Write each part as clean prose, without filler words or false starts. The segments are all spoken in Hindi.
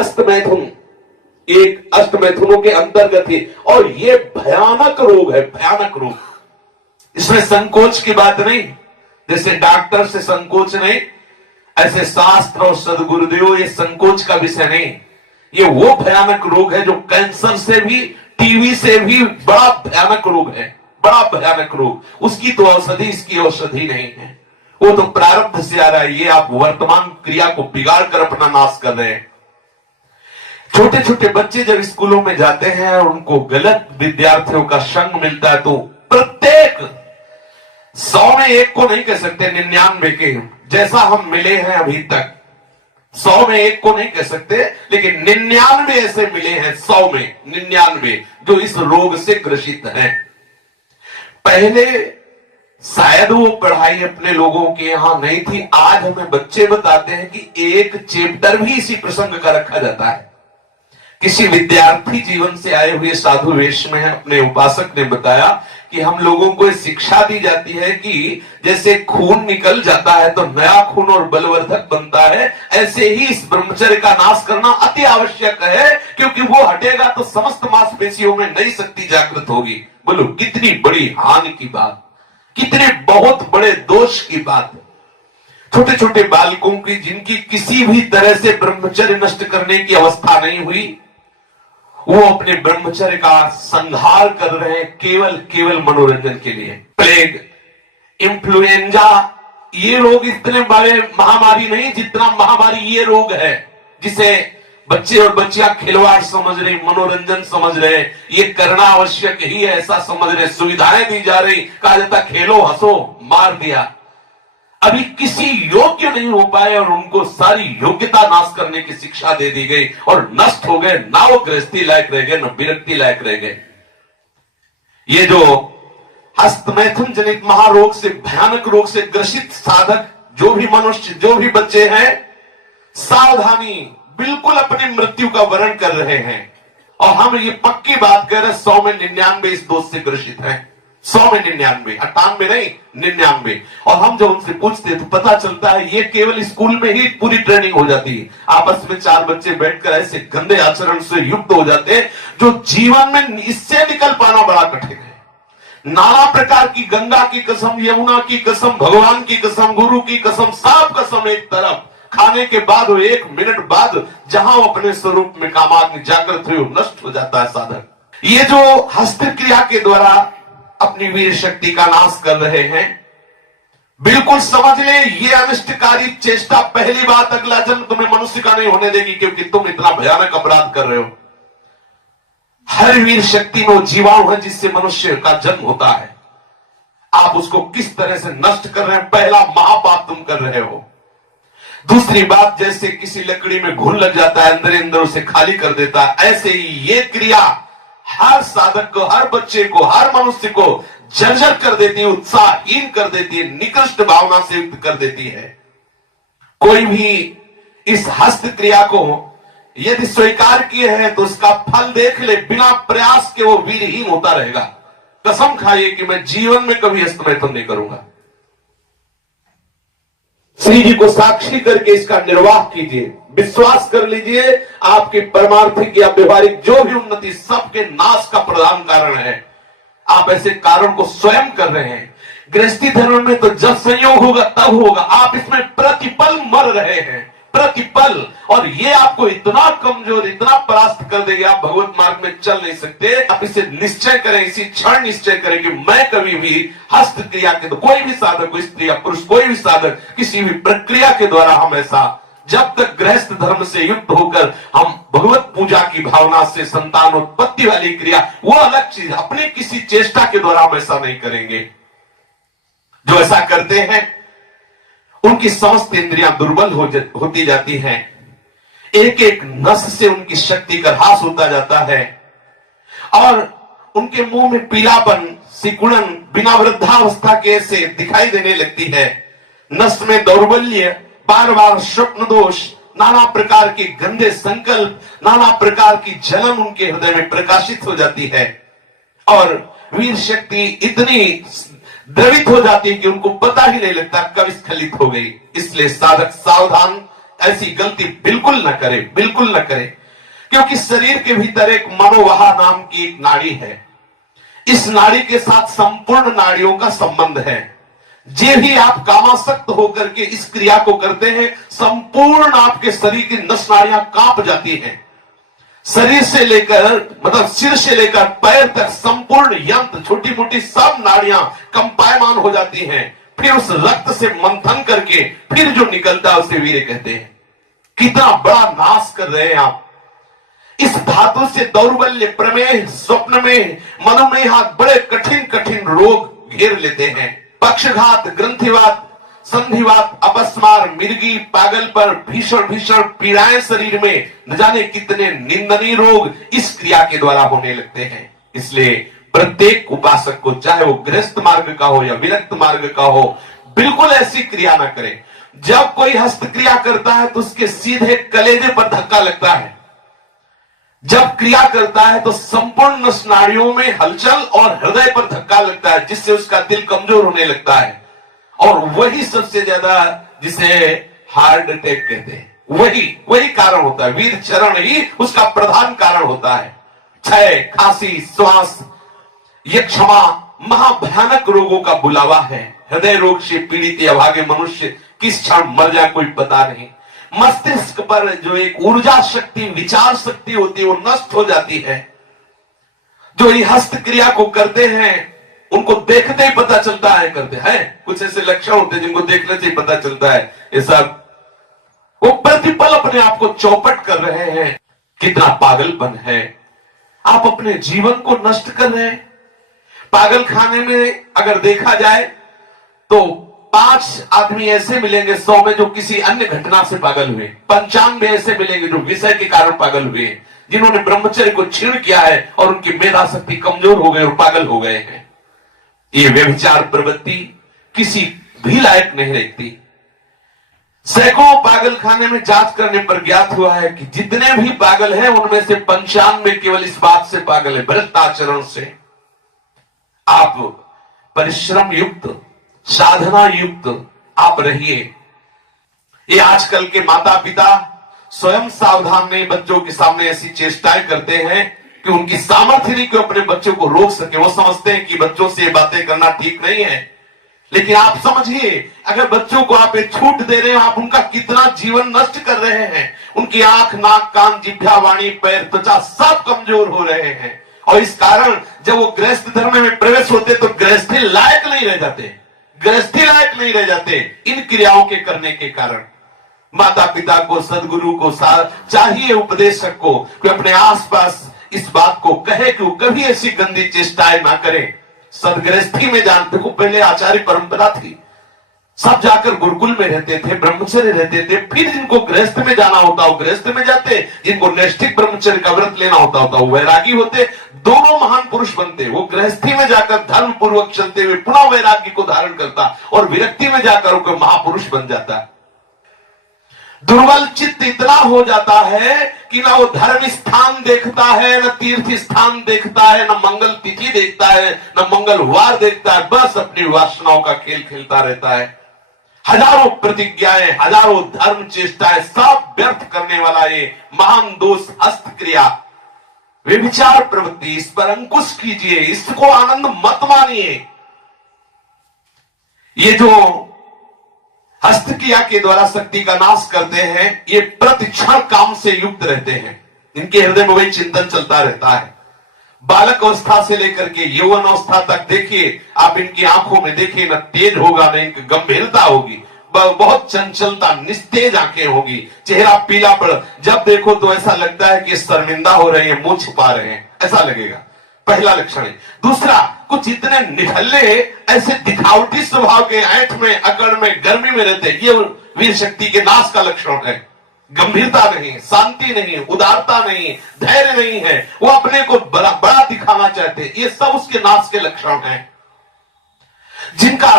हस्तमैथुन एक अष्टमैथुनों के अंतर्गत है और ये भयानक रोग है, भयानक रोग। इसमें संकोच की बात नहीं, जैसे डॉक्टर से संकोच नहीं, ऐसे शास्त्र और सदगुरुदेव ये संकोच का विषय नहीं। ये वो भयानक रोग है जो कैंसर से भी, टीवी से भी बड़ा भयानक रोग है, बड़ा भयानक रोग। उसकी तो औषधि, इसकी औषधि नहीं है। वो तो प्रारब्ध से आ रहा है। ये आप वर्तमान क्रिया को बिगाड़ कर अपना नाश कर रहे हैं। छोटे छोटे बच्चे जब स्कूलों में जाते हैं और उनको गलत विद्यार्थियों का संग मिलता है तो प्रत्येक 100 में एक को नहीं कह सकते, 99 के जैसा हम मिले हैं अभी तक, 100 में एक को नहीं कह सकते, लेकिन 99 ऐसे मिले हैं, 100 में 99 जो इस रोग से ग्रसित हैं। पहले शायद वो पढ़ाई अपने लोगों के यहां नहीं थी। आज हमें बच्चे बताते हैं कि एक चैप्टर भी इसी प्रसंग का रखा जाता है। किसी विद्यार्थी जीवन से आए हुए साधु वेश में अपने उपासक ने बताया कि हम लोगों को शिक्षा दी जाती है कि जैसे खून निकल जाता है तो नया खून और बलवर्धक बनता है, ऐसे ही इस ब्रह्मचर्य का नाश करना अति आवश्यक है, क्योंकि वो हटेगा तो समस्त मांसपेशियों में नई शक्ति जागृत होगी। बोलो कितनी बड़ी हानि की बात, कितने बहुत बड़े दोष की बात। छोटे छोटे बालकों की जिनकी किसी भी तरह से ब्रह्मचर्य नष्ट करने की अवस्था नहीं हुई, वो अपने ब्रह्मचर्य का संहार कर रहे हैं केवल मनोरंजन के लिए। प्लेग, इन्फ्लुएंजा, ये रोग इतने बड़े महामारी नहीं जितना महामारी ये रोग है, जिसे बच्चे और बच्चियां खिलवाड़ समझ रही, मनोरंजन समझ रहे, ये करना आवश्यक ही है ऐसा समझ रहे, सुविधाएं दी जा रही, कहा जाता खेलो हंसो, मार दिया। अभी किसी योग्य नहीं हो पाए और उनको सारी योग्यता नाश करने की शिक्षा दे दी गई और नष्ट हो गए। ना वो गृहस्थी लायक रह गए, न विरक्ति लायक रह गए। ये जो हस्तमैथुन जनित महारोग से, भयानक रोग से ग्रसित साधक जो भी मनुष्य, जो भी बच्चे हैं, सावधानी, बिल्कुल अपनी मृत्यु का वर्ण कर रहे हैं। और हम ये पक्की बात कह रहे हैं 100 में 99 इस दोष से ग्रसित हैं। 100 में 99, 98 नहीं 99। और हम जब उनसे पूछते तो पता चलता है ये केवल स्कूल में ही पूरी ट्रेनिंग हो जाती है। आपस में 4 बच्चे बैठकर ऐसे गंदे आचरण से युक्त हो जाते हैं जो जीवन में इससे निकल पाना बड़ा कठिन है। नाना प्रकार की, गंगा की कसम, यमुना की कसम, भगवान की कसम, गुरु की कसम, सब कसम एक तरफ, खाने के बाद 1 मिनट बाद जहां वो अपने स्वरूप में कामाग्नि जागृत हुई, नष्ट हो जाता है साधक। ये जो हस्त क्रिया के द्वारा अपनी वीर शक्ति का नाश कर रहे हैं, बिल्कुल समझ ले ये अनिष्टकारी चेष्टा पहली बात अगला जन्म तुम्हें मनुष्य का नहीं होने देगी, क्योंकि तुम इतना भयानक अपराध कर रहे हो। हर वीर शक्ति में वो जीवाणु है जिससे मनुष्य का जन्म होता है। आप उसको किस तरह से नष्ट कर रहे हैं, पहला महापाप तुम कर रहे हो। दूसरी बात, जैसे किसी लकड़ी में घुन लग जाता है, अंदर अंदर उसे खाली कर देता है, ऐसे ही ये क्रिया हर साधक को, हर बच्चे को, हर मनुष्य को जर्जर कर देती है, उत्साहहीन कर देती है, निकृष्ट भावना से युक्त कर देती है। कोई भी इस हस्त क्रिया को यदि स्वीकार किए हैं तो उसका फल देख ले, बिना प्रयास के वो वीरहीन होता रहेगा। कसम खाइए कि मैं जीवन में कभी हस्तमैथुन नहीं करूंगा। श्री जी को साक्षी करके इसका निर्वाह कीजिए, विश्वास कर लीजिए आपकी परमार्थिक या व्यवहारिक जो भी उन्नति सबके नाश का प्रधान कारण है। आप ऐसे कारण को स्वयं कर रहे हैं। गृहस्थी धर्म में तो जब संयोग होगा तब होगा, आप इसमें प्रतिपल मर रहे हैं, प्रतिपल। और ये आपको इतना कमजोर, इतना परास्त कर देगा, आप भगवत मार्ग में चल नहीं सकते। आप इसे निश्चय करें, इसी क्षण निश्चय करें कि मैं कभी भी हस्त क्रिया के, तो कोई भी साधक, स्त्री या पुरुष, कोई भी साधक किसी भी प्रक्रिया के द्वारा हम ऐसा, जब तक गृहस्थ धर्म से युक्त होकर हम भगवत पूजा की भावना से संतान उत्पत्ति वाली क्रिया, वो अलग चीज, अपनी किसी चेष्टा के द्वारा हम ऐसा नहीं करेंगे। जो ऐसा करते हैं उनकी समस्त इंद्रियां दुर्बल होती जाती हैं, एक एक नस से उनकी शक्ति का ह्रास होता जाता है और उनके मुंह में पीलापन, सिकुड़न बिना वृद्धावस्था के से दिखाई देने लगती है। नस में दौर्बल्य, बार बार स्वप्न दोष, नाना प्रकार के गंदे संकल्प, नाना प्रकार की जलन उनके हृदय में प्रकाशित हो जाती है और वीर शक्ति इतनी द्रवित हो जाती है कि उनको पता ही नहीं लगता कब स्खलित हो गई। इसलिए साधक सावधान, ऐसी गलती बिल्कुल न करे, बिल्कुल न करे। क्योंकि शरीर के भीतर एक मनोवाहा नाम की एक नाड़ी है। इस नाड़ी के साथ संपूर्ण नाड़ियों का संबंध है। जे भी आप कामासक्त होकर के इस क्रिया को करते हैं, संपूर्ण आपके शरीर की नस नाड़ियां कांप जाती हैं। शरीर से लेकर मतलब सिर से लेकर पैर तक संपूर्ण यंत्र, छोटी मोटी सब नाड़ियां कंपायमान हो जाती हैं। फिर उस रक्त से मंथन करके फिर जो निकलता है उसे वीर्य कहते हैं। कितना बड़ा नाश कर रहे हैं आप। इस धातु से दौर्बल्य, प्रमेह, स्वप्न में, मधुमेह, बड़े कठिन कठिन रोग घेर लेते हैं। पक्षघात, ग्रंथिवात, संधिवात, अपस्मार, मिर्गी, पागल पर, भीषण भीषण पीड़ाएं शरीर में, न जाने कितने निंदनीय रोग इस क्रिया के द्वारा होने लगते हैं। इसलिए प्रत्येक उपासक को, चाहे वो गृहस्थ मार्ग का हो या विरक्त मार्ग का हो, बिल्कुल ऐसी क्रिया ना करे। जब कोई हस्त क्रिया करता है तो उसके सीधे कलेजे पर धक्का लगता है। जब क्रिया करता है तो संपूर्ण नाड़ियों में हलचल और हृदय पर धक्का लगता है, जिससे उसका दिल कमजोर होने लगता है। और वही सबसे ज्यादा जिसे हार्ट अटैक कहते हैं, वही कारण होता है। वीर चरण ही उसका प्रधान कारण होता है। क्षय, खांसी, श्वास, ये क्षमा महाभयानक रोगों का बुलावा है। हृदय रोग से पीड़ित अभागे मनुष्य किस क्षण मर जाए कोई पता नहीं। मस्तिष्क पर जो एक ऊर्जा शक्ति, विचार शक्ति होती है, वो नष्ट हो जाती है। जो ये हस्त क्रिया को करते हैं उनको देखते ही पता चलता है करते हैं। कुछ ऐसे लक्षण होते हैं जिनको देखने से ही पता चलता है ये सब वो प्रतिपल अपने आप को चौपट कर रहे हैं। कितना पागलपन है। आप अपने जीवन को नष्ट कर रहे हैं। पागल खाने में अगर देखा जाए तो 5 आदमी ऐसे मिलेंगे 100 में जो किसी अन्य घटना से पागल हुए। 95 ऐसे मिलेंगे जो विषय के कारण पागल हुए, जिन्होंने ब्रह्मचर्य को छीण किया है और उनकी मेधा शक्ति कमजोर हो गई और पागल हो गए हैं। ये व्यभिचार प्रवृत्ति किसी भी लायक नहीं रहती। सैकड़ों पागल खाने में जांच करने पर ज्ञात हुआ है कि जितने भी पागल हैं उनमें से 95 केवल इस बात से पागल है, भ्रष्ट आचरण से। आप परिश्रम युक्त, साधना युक्त आप रहिए। ये आजकल के माता पिता स्वयं सावधान नहीं, बच्चों के सामने ऐसी चेष्टाएं करते हैं कि उनकी सामर्थ्य नहीं कि अपने बच्चों को रोक सके। वो समझते हैं कि बच्चों से ये बातें करना ठीक नहीं है। लेकिन आप समझिए, अगर बच्चों को आप एक छूट दे रहे हैं, आप उनका कितना जीवन नष्ट कर रहे हैं। उनकी आंख, नाक, कान, जिह्वा, वाणी, पैर, त्वचा सब कमजोर हो रहे हैं। और इस कारण जब वो गृहस्थ धर्म में प्रवेश होते तो गृहस्थी लायक नहीं रह जाते, गृहस्थी लायक नहीं रह जाते इन क्रियाओं के करने के कारण। माता पिता को, सदगुरु को चाहिए, उपदेशक को, कि अपने आसपास इस बात को कहे कि वो कभी ऐसी गंदी चेष्टाएं ना करें। सदगृहस्थी में जान, देखो पहले आचार्य परंपरा थी, सब जाकर गुरुकुल में रहते थे, ब्रह्मचर्य रहते थे। फिर जिनको गृहस्थ में जाना होता वो गृहस्थ में जाते, जिनको नैष्ठिक ब्रह्मचर्य का व्रत लेना होता वो वैरागी होते। दोनों महान पुरुष बनते। वो गृहस्थी में जाकर धर्म पूर्वक चलते हुए पुनः वैरागी को धारण करता और विरक्ति में जाकर वो महापुरुष बन जाता। दुर्बल चित्त इतना हो जाता है कि ना वो धर्म स्थान देखता है, न तीर्थ स्थान देखता है, न मंगल तिथि देखता है, न मंगलवार देखता है। बस अपनी वासनाओं का खेल खेलता रहता है। हजारों प्रतिज्ञाएं, हजारों धर्म चेष्टाएं सब व्यर्थ करने वाला ये महान दोष हस्त क्रिया, व्यभिचार प्रवृत्ति, इस पर अंकुश कीजिए, इसको आनंद मत मानिए। ये जो हस्त क्रिया के द्वारा शक्ति का नाश करते हैं, ये प्रतिक्षण काम से युक्त रहते हैं। इनके हृदय में वही चिंतन चलता रहता है। बालक अवस्था से लेकर के यौवन अवस्था तक देखिए आप, इनकी आंखों में देखिए, न तेज होगा न इनकी गंभीरता होगी, बहुत चंचलता, निस्तेज आंखें होगी, चेहरा पीला पड़, जब देखो तो ऐसा लगता है कि शर्मिंदा हो रहे हैं, मुंह छुपा रहे हैं, ऐसा लगेगा। पहला लक्षण है। दूसरा, कुछ इतने निठल्ले, ऐसे दिखावटी स्वभाव के, ऐंठ में, अकड़ में, गर्मी में रहते, ये वीर शक्ति के नाश का लक्षण है। गंभीरता नहीं, शांति नहीं, उदारता नहीं, धैर्य नहीं है, वो अपने को बड़ा दिखाना चाहते, ये सब उसके नाश के लक्षण हैं। जिनका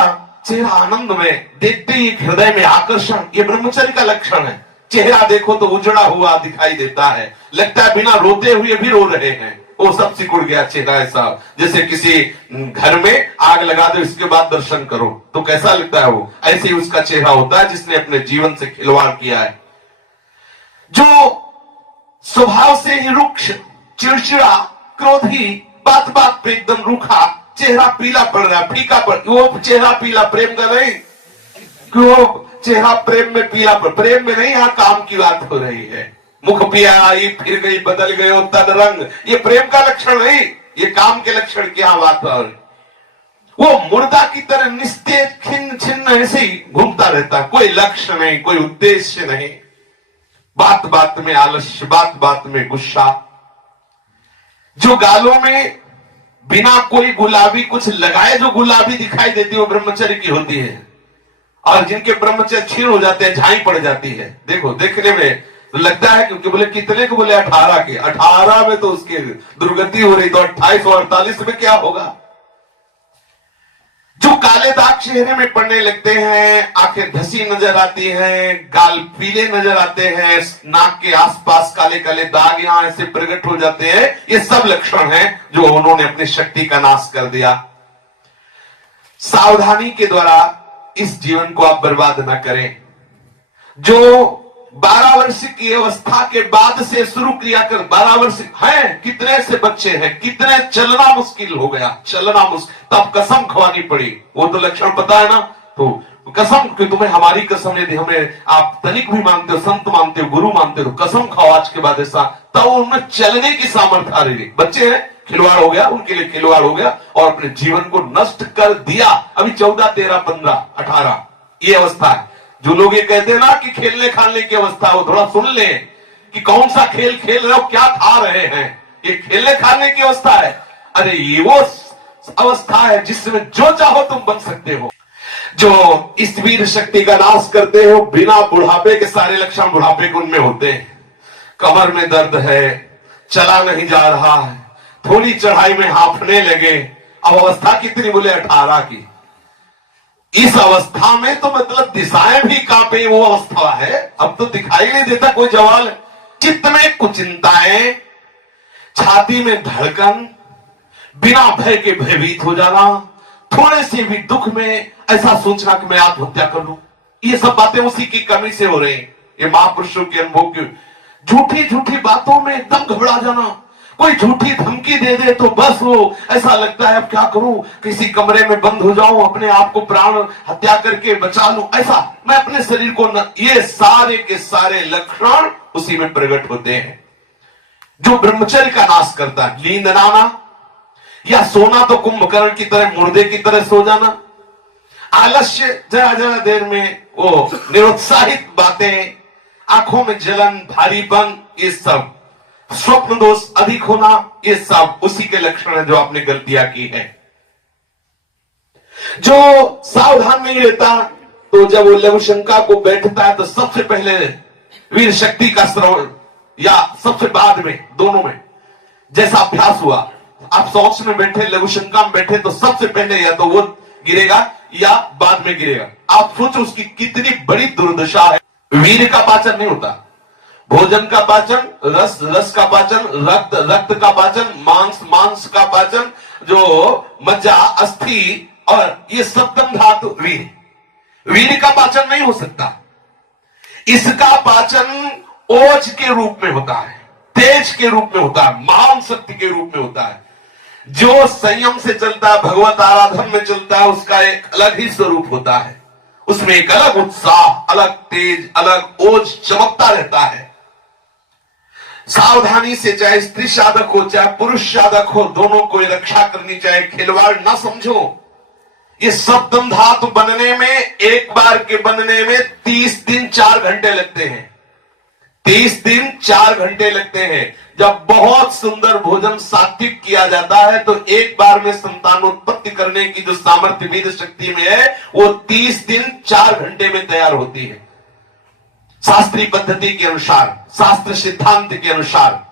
चेहरा आनंद में, देखते ही हृदय में आकर्षण, ये ब्रह्मचर्य का लक्षण है। चेहरा देखो तो उजड़ा हुआ दिखाई देता है, लगता है बिना रोते हुए भी रो रहे हैं। वो सब सिकुड़ गया चेहरा, ऐसा जैसे किसी घर में आग लगा दो, इसके बाद दर्शन करो तो कैसा लगता है, वो ऐसे ही उसका चेहरा होता है जिसने अपने जीवन से खिलवाड़ किया है। जो स्वभाव से ही रुक्ष, चिड़चिड़ा, क्रोधी, बात बात पे एकदम रूखा, चेहरा पीला पड़ रहा, फीका पड़, वो चेहरा पीला प्रेम का नहीं, क्यों चेहरा प्रेम में पीला पड़, प्रेम में नहीं, यहां काम की बात हो रही है। मुख पिया आई फिर गई बदल गए तन रंग, ये प्रेम का लक्षण नहीं, ये काम के लक्षण की यहां बात हो रही। वो मुर्दा की तरह निस्तेज खिन्न छिन्न ऐसे ही घूमता रहता, कोई लक्ष्य नहीं, कोई उद्देश्य नहीं, बात बात में आलस्य, बात बात में गुस्सा। जो गालों में बिना कोई गुलाबी कुछ लगाए जो गुलाबी दिखाई देती है वो ब्रह्मचर्य की होती है, और जिनके ब्रह्मचर्य क्षीण हो जाते हैं, झाई पड़ जाती है। देखो देखने में लगता है क्योंकि बोले कितने को, बोले 18 के, 18 में तो उसकी दुर्गति हो रही, तो 28 और 48 में क्या होगा। जो काले दाग चेहरे में पड़ने लगते हैं, आंखें धसी नजर आती हैं, गाल पीले नजर आते हैं, नाक के आसपास काले काले दाग यहां ऐसे प्रकट हो जाते हैं, ये सब लक्षण हैं जो उन्होंने अपनी शक्ति का नाश कर दिया। सावधानी के द्वारा इस जीवन को आप बर्बाद ना करें। जो 12 वर्ष की अवस्था के बाद से शुरू क्रिया कर, 12 वर्ष है, कितने से बच्चे हैं, कितने चलना मुश्किल हो गया, चलना मुश्किल, तब कसम खवानी पड़ी। वो तो लक्षण पता है ना, तो कसम कि तुम्हें हमारी कसम, यदि हमें आप तनिक भी मानते हो, संत मानते हो, गुरु मानते हो, कसम खाओ आज के बाद ऐसा, तब उनमें चलने की सामर्थ्य आ रही। बच्चे हैं, खिलवाड़ हो गया, उनके लिए खिलवाड़ हो गया और अपने जीवन को नष्ट कर दिया। अभी 14, 13, 15, 18 ये अवस्था है। जो लोग ये कहते हैं ना कि खेलने खाने की अवस्था, वो थोड़ा सुन ले कि कौन सा खेल खेल रहे हो, क्या खा रहे हैं। ये खेलने खाने की अवस्था है, अरे ये वो अवस्था है जिसमें जो चाहो तुम बन सकते हो। जो इस वीर शक्ति का नाश करते हो, बिना बुढ़ापे के सारे लक्षण बुढ़ापे के उनमें होते हैं। कमर में दर्द है, चला नहीं जा रहा है, थोड़ी चढ़ाई में हांफने लगे, अब अवस्था कितनी, बोले 18 की। इस अवस्था में तो मतलब दिशाएं भी कांपे, वो अवस्था है। अब तो दिखाई नहीं देता कोई जवाल। चित्त में कुचिंताएं, छाती में धड़कन, बिना भय के भयभीत हो जाना, थोड़े से भी दुख में ऐसा सोचना कि मैं आत्महत्या कर लूं, ये सब बातें उसी की कमी से हो रही। ये महापुरुषों के अनुभव की झूठी झूठी बातों में एकदम घबरा जाना, कोई झूठी धमकी दे दे तो बस वो ऐसा लगता है अब क्या करूं, किसी कमरे में बंद हो जाऊं, अपने आप को प्राण हत्या करके बचा लूं, ऐसा मैं अपने शरीर को न, ये सारे के सारे लक्षण उसी में प्रकट होते हैं। जो ब्रह्मचर्य का नाश करता है, नींद ना आना या सोना तो कुंभकर्ण की तरह, मुर्दे की तरह सो जाना, आलस्य, जरा जरा देर में वो निरुत्साहित बातें, आंखों में जलन, भारीपन, ये सब, स्वप्न दोष अधिक होना, ये सब उसी के लक्षण है जो आपने गलतियां की है। जो सावधान नहीं रहता, तो जब वो लघु शंका को बैठता है तो सबसे पहले वीर शक्ति का श्रवण, या सबसे बाद में, दोनों में जैसा अभ्यास हुआ, आप सोच में बैठे, लघु शंका में बैठे, तो सबसे पहले या तो वो गिरेगा या बाद में गिरेगा। आप सोचो उसकी कितनी बड़ी दुर्दशा है। वीर का पाचन नहीं होता, भोजन का पाचन, रस रस का पाचन, रक्त रक्त का पाचन, मांस मांस का पाचन, जो मज्जा, अस्थि और ये सप्तम धातु वीर का पाचन नहीं हो सकता। इसका पाचन ओज के रूप में होता है, तेज के रूप में होता है, महान शक्ति के रूप में होता है। जो संयम से चलता है, भगवत आराधन में चलता है, उसका एक अलग ही स्वरूप होता है, उसमें एक अलग उत्साह, अलग तेज, अलग ओज चमकता रहता है। सावधानी से, चाहे स्त्री साधक हो चाहे पुरुष साधक हो, दोनों को रक्षा करनी चाहिए, खिलवाड़ ना समझो। ये सप्तम धातु बनने में, एक बार के बनने में 30 दिन 4 घंटे लगते हैं, 30 दिन 4 घंटे लगते हैं। जब बहुत सुंदर भोजन सात्विक किया जाता है तो एक बार में संतानोत्पत्ति करने की जो सामर्थ्य वीर शक्ति में है, वो 30 दिन 4 घंटे में तैयार होती है, शास्त्रीय पद्धति के अनुसार, शास्त्र सिद्धांत के अनुसार।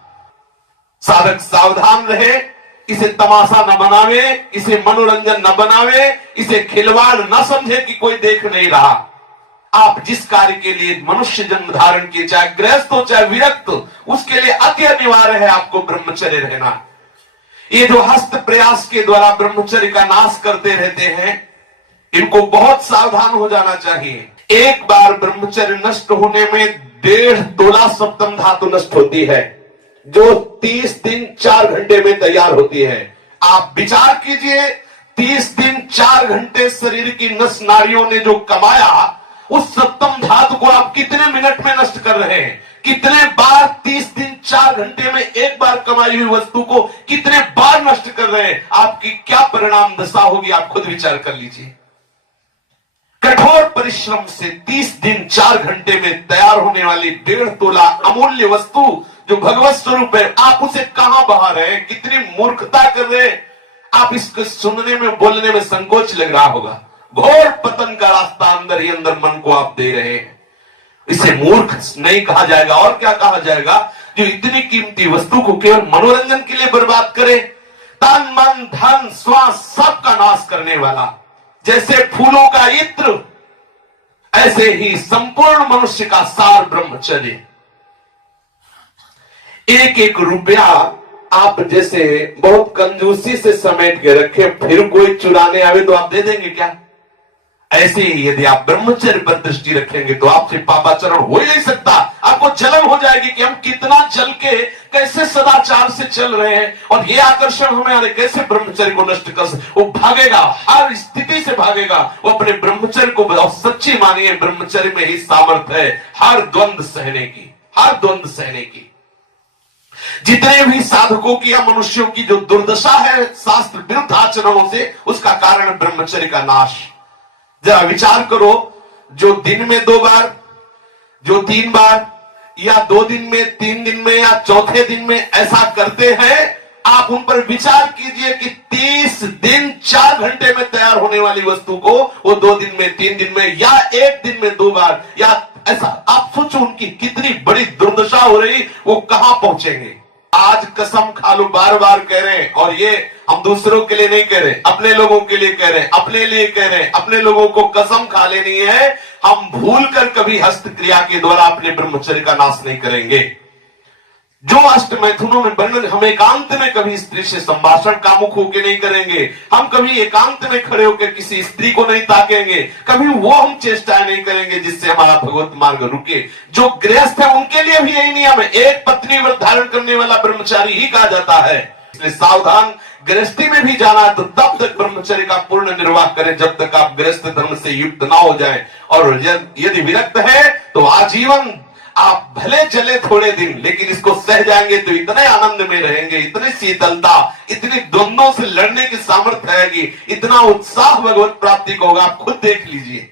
साधक सावधान रहे, इसे तमाशा न बनावे, इसे मनोरंजन न बनावे, इसे खिलवाड़ न समझे कि कोई देख नहीं रहा। आप जिस कार्य के लिए मनुष्य जन्म धारण किए, चाहे गृहस्थ हो चाहे विरक्त, उसके लिए अति अनिवार्य है आपको ब्रह्मचर्य रहना। ये जो हस्त प्रयास के द्वारा ब्रह्मचर्य का नाश करते रहते हैं, इनको बहुत सावधान हो जाना चाहिए। एक बार ब्रह्मचर्य नष्ट होने में 1.5 तोला सप्तम धातु नष्ट होती है, जो 30 दिन 4 घंटे में तैयार होती है। आप विचार कीजिए, 30 दिन 4 घंटे शरीर की नस नाड़ियों ने जो कमाया, उस सप्तम धातु को आप कितने मिनट में नष्ट कर रहे हैं? कितने बार 30 दिन 4 घंटे में एक बार कमाई हुई वस्तु को कितने बार नष्ट कर रहे हैं? आपकी क्या परिणाम दशा होगी, आप खुद विचार कर लीजिए। कठोर परिश्रम से 30 दिन 4 घंटे में तैयार होने वाली 1.5 तोला अमूल्य वस्तु जो भगवत स्वरूप है, आप उसे कहां बहा रहे हैं? कितनी मूर्खता कर रहे हैं? आप इसको सुनने में बोलने में संकोच लग रहा होगा। घोर पतन का रास्ता अंदर ही अंदर मन को आप दे रहे हैं। इसे मूर्ख नहीं कहा जाएगा और क्या कहा जाएगा? जो इतनी कीमती वस्तु को केवल मनोरंजन के लिए बर्बाद करे, तन मन धन श्वास सबका नाश करने वाला। जैसे फूलों का इत्र, ऐसे ही संपूर्ण मनुष्य का सार ब्रह्मचर्य। एक एक रुपया आप जैसे बहुत कंजूसी से समेट के रखे, फिर कोई चुराने आवे तो आप दे देंगे क्या? ऐसे ही यदि आप ब्रह्मचर्य पर दृष्टि रखेंगे तो आपसे पापाचरण हो ही नहीं सकता। आपको जलन हो जाएगी कि हम कितना जल के कैसे सदाचार से चल रहे हैं और ये आकर्षण हमें कैसे ब्रह्मचर्य को नष्ट कर सकते। वो भागेगा, हर स्थिति से भागेगा। वो अपने ब्रह्मचर्य को, और सच्ची मानिए ब्रह्मचर्य में ही सामर्थ्य है हर द्वंद्व सहने की, हर द्वंद्व सहने की। जितने भी साधकों की या मनुष्यों की जो दुर्दशा है शास्त्र विरुद्ध आचरणों से, उसका कारण ब्रह्मचर्य का नाश। जरा विचार करो, जो दिन में 2 बार, जो 3 बार, या 2 दिन में, 3 दिन में, या चौथे दिन में ऐसा करते हैं, आप उन पर विचार कीजिए कि 30 दिन 4 घंटे में तैयार होने वाली वस्तु को वो 2 दिन में, 3 दिन में, या 1 दिन में 2 बार, या ऐसा आप सोचो उनकी कितनी बड़ी दुर्दशा हो रही, वो कहां पहुंचेंगे। आज कसम खा लो, बार बार कह रहे हैं, और ये हम दूसरों के लिए नहीं कह रहे, अपने लोगों के लिए कह रहे हैं, अपने लिए कह रहे हैं। अपने लोगों को कसम खा लेनी है, हम भूल कर कभी हस्त क्रिया के द्वारा अपने ब्रह्मचर्य का नाश नहीं करेंगे। जो अष्ट मैथुनों में वर्णन, हम एकांत में कभी स्त्री से संभाषण कामुक होकर नहीं करेंगे, हम कभी एकांत में खड़े होकर किसी स्त्री को नहीं ताकेंगे, कभी वो हम चेष्टाएं नहीं करेंगे जिससे हमारा भगवत मार्ग रुके। जो गृहस्थ है उनके लिए भी यही नियम है, एक पत्नी व्रत धारण करने वाला ब्रह्मचारी ही कहा जाता है। इसलिए सावधान, गृहस्थी में भी जाना है तो तब तक ब्रह्मचर्य का पूर्ण निर्वाह करें जब तक आप गृहस्थ धर्म से युक्त ना हो जाएं, और यदि विरक्त है तो आजीवन आप भले चले थोड़े दिन, लेकिन इसको सह जाएंगे तो इतने आनंद में रहेंगे, इतनी शीतलता, इतनी द्वंद्वों से लड़ने की सामर्थ्य आएगी, इतना उत्साह भगवत प्राप्ति को होगा। आप खुद देख लीजिए।